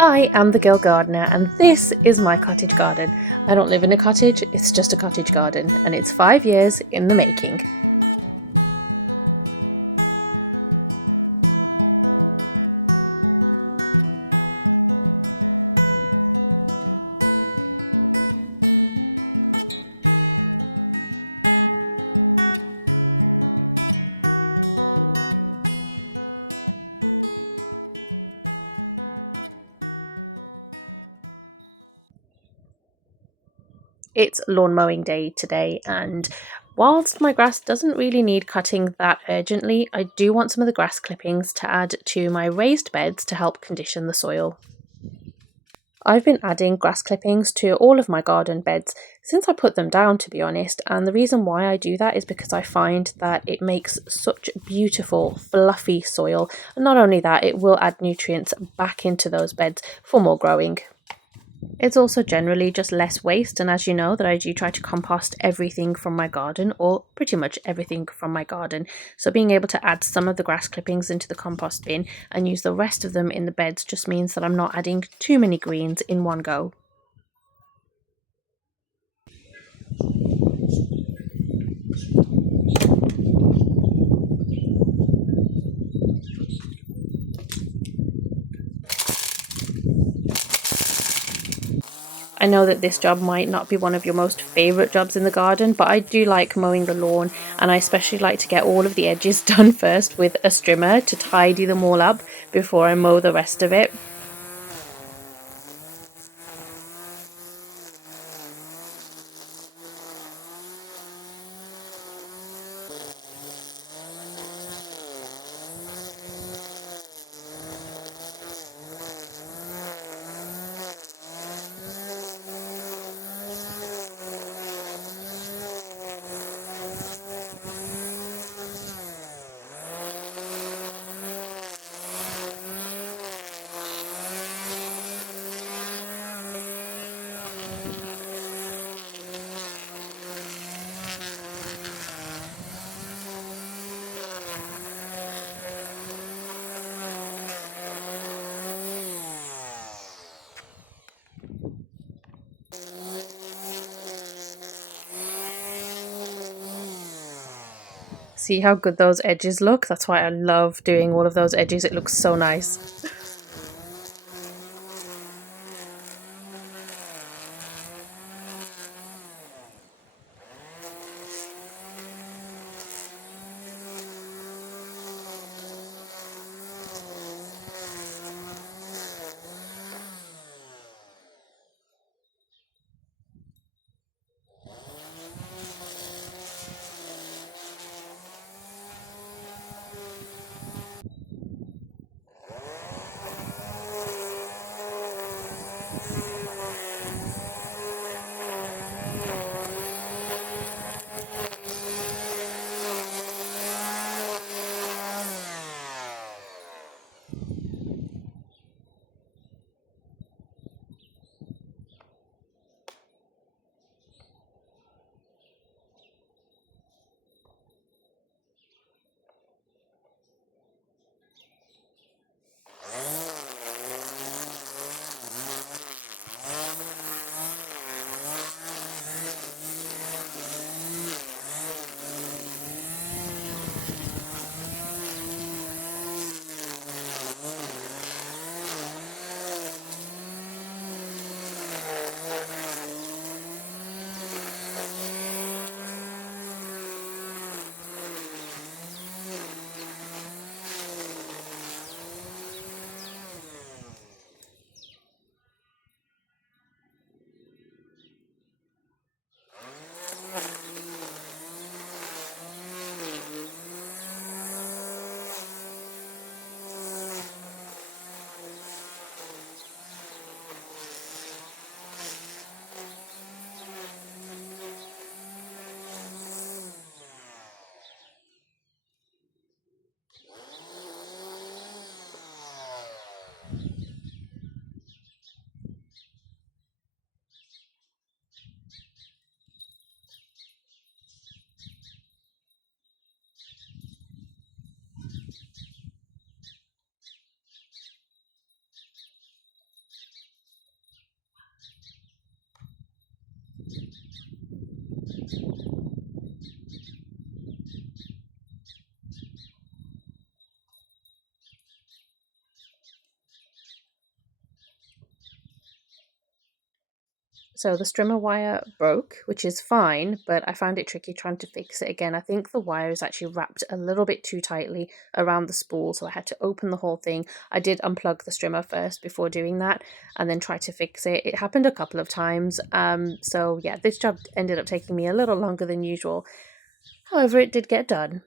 I am the Girl Gardener and this is my cottage garden. I don't live in a cottage, it's just a cottage garden and it's 5 years in the making. It's lawn mowing day today, and whilst my grass doesn't really need cutting that urgently, I do want some of the grass clippings to add to my raised beds to help condition the soil. I've been adding grass clippings to all of my garden beds since I put them down, to be honest, and the reason why I do that is because I find that it makes such beautiful fluffy soil, and not only that, it will add nutrients back into those beds for more growing. It's also generally just less waste, and as you know that I do try to compost everything from my garden, or pretty much everything from my garden, so being able to add some of the grass clippings into the compost bin and use the rest of them in the beds just means that I'm not adding too many greens in one go. I know that this job might not be one of your most favourite jobs in the garden, but I do like mowing the lawn, and I especially like to get all of the edges done first with a strimmer to tidy them all up before I mow the rest of it. See how good those edges look? That's why I love doing all of those edges. It looks so nice. So the strimmer wire broke, which is fine, but I found it tricky trying to fix it again. I think the wire is actually wrapped a little bit too tightly around the spool, so I had to open the whole thing. I did unplug the strimmer first before doing that, and then try to fix it. It happened a couple of times, so yeah, this job ended up taking me a little longer than usual. However, it did get done.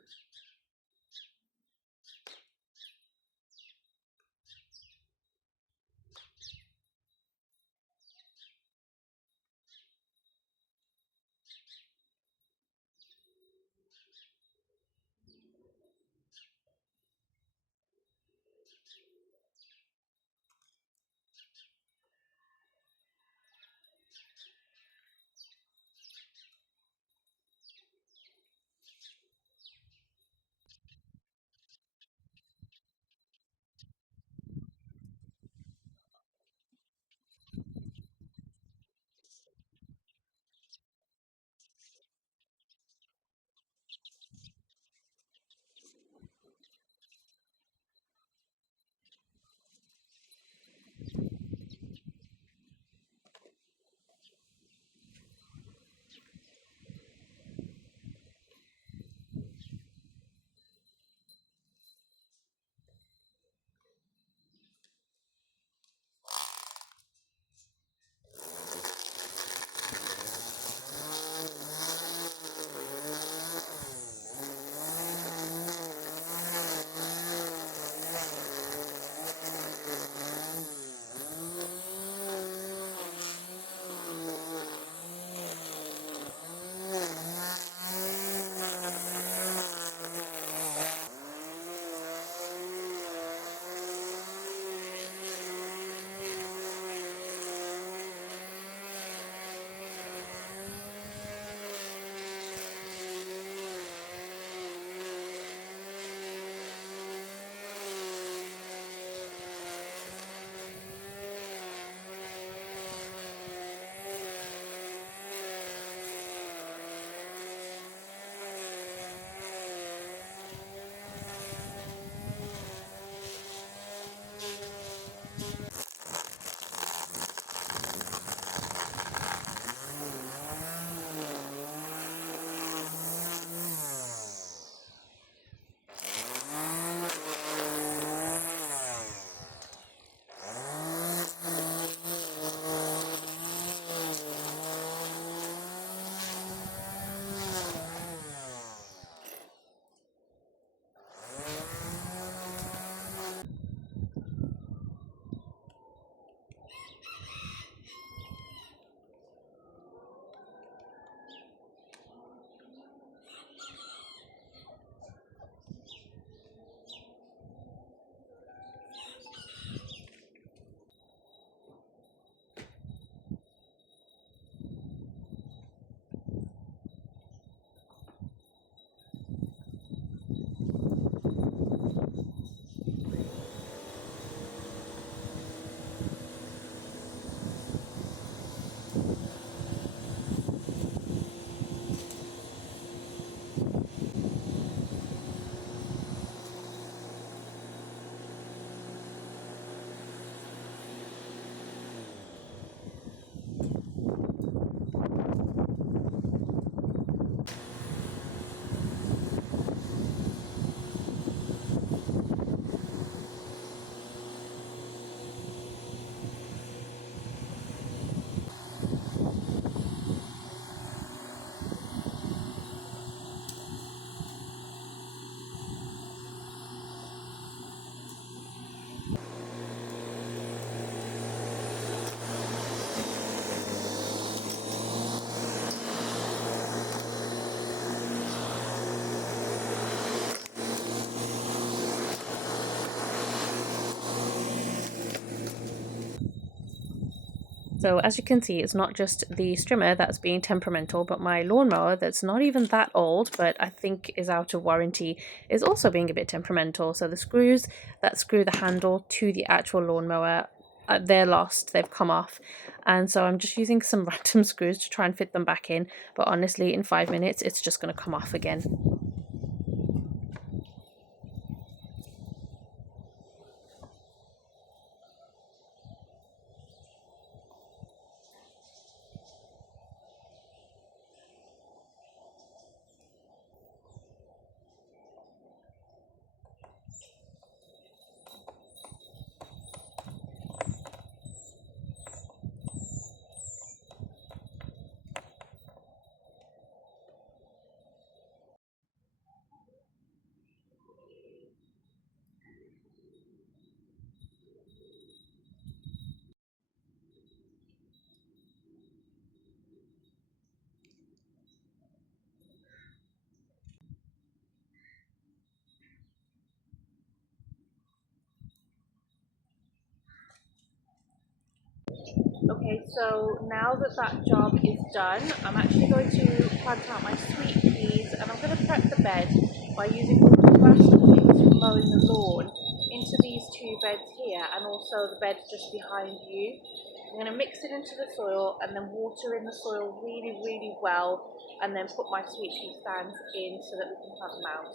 So as you can see, it's not just the strimmer that's being temperamental, but my lawnmower that's not even that old, but I think is out of warranty, is also being a bit temperamental. So the screws that screw the handle to the actual lawnmower, they're lost, they've come off. And so I'm just using some random screws to try and fit them back in. But honestly, in 5 minutes, it's just going to come off again. Okay, so now that that job is done, I'm actually going to plant out my sweet peas, and I'm going to prep the bed by using the grass clippings from mowing the lawn into these two beds here, and also the bed just behind you. I'm going to mix it into the soil and then water in the soil really, really well, and then put my sweet pea stands in so that we can plant them out.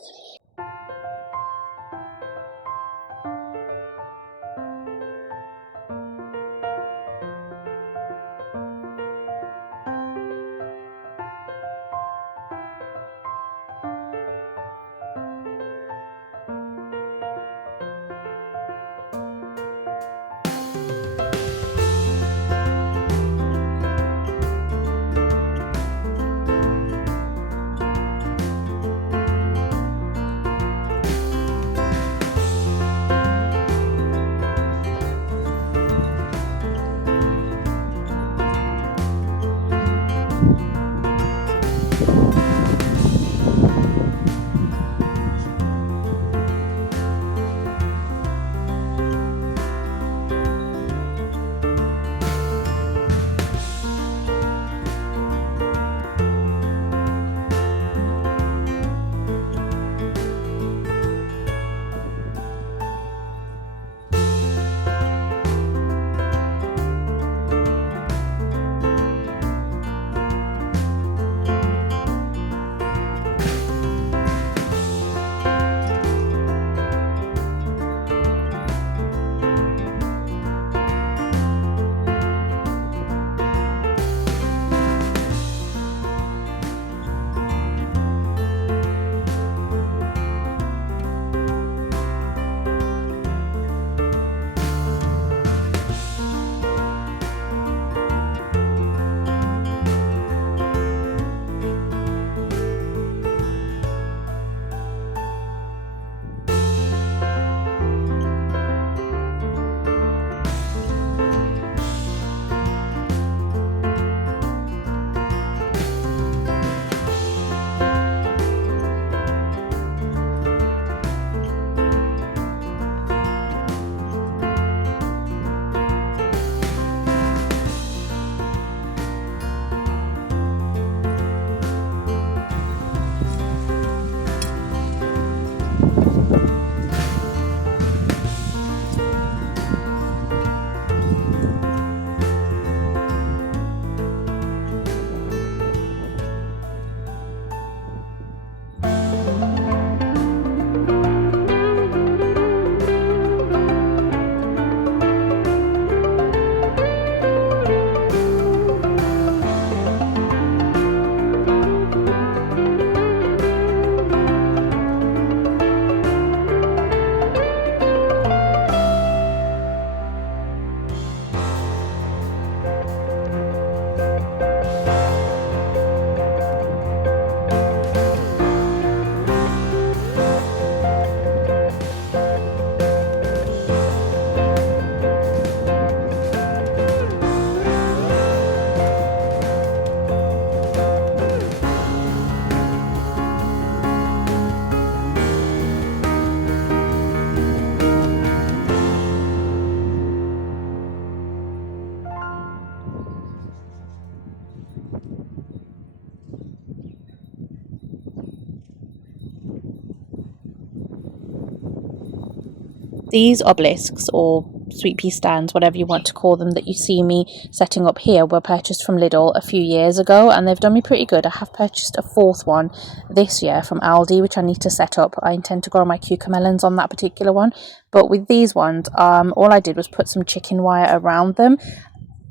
These obelisks, or sweet pea stands, whatever you want to call them, that you see me setting up here were purchased from Lidl a few years ago, and they've done me pretty good. I have purchased a fourth one this year from Aldi, which I need to set up. I intend to grow my cucamelons on that particular one, but with these ones, all I did was put some chicken wire around them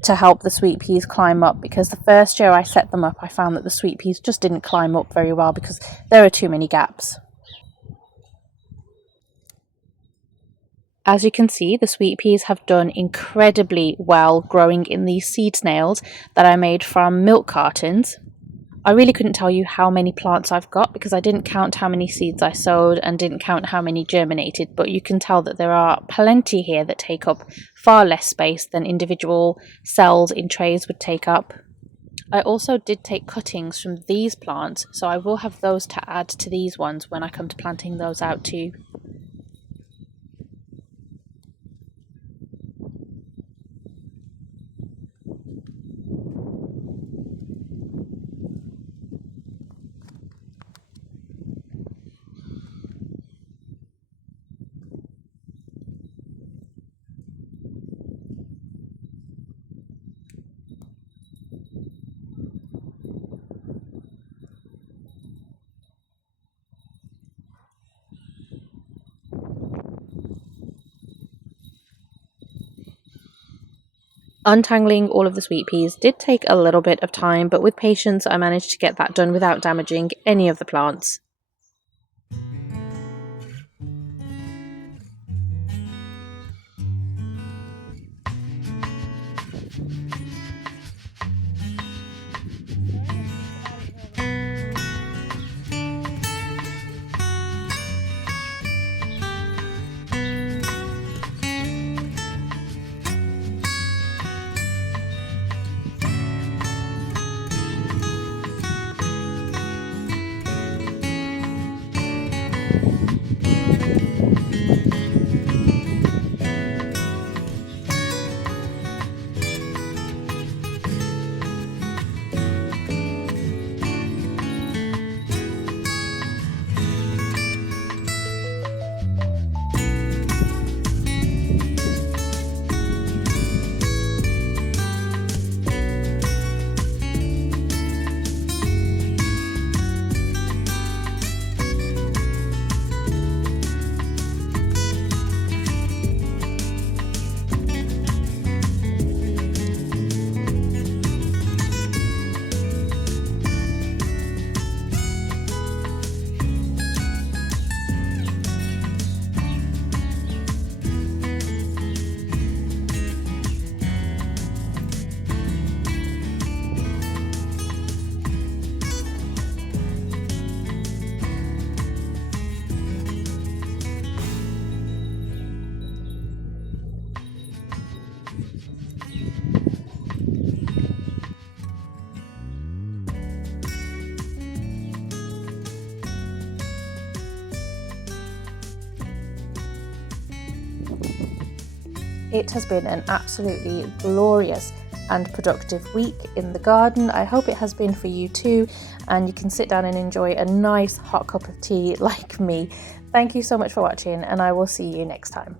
to help the sweet peas climb up, because the first year I set them up, I found that the sweet peas just didn't climb up very well because there are too many gaps. As you can see, the sweet peas have done incredibly well growing in these seed snails that I made from milk cartons. I really couldn't tell you how many plants I've got because I didn't count how many seeds I sowed and didn't count how many germinated, but you can tell that there are plenty here that take up far less space than individual cells in trays would take up. I also did take cuttings from these plants, so I will have those to add to these ones when I come to planting those out too. Untangling all of the sweet peas did take a little bit of time, but with patience I managed to get that done without damaging any of the plants. It has been an absolutely glorious and productive week in the garden. I hope it has been for you too, and you can sit down and enjoy a nice hot cup of tea like me. Thank you so much for watching, and I will see you next time.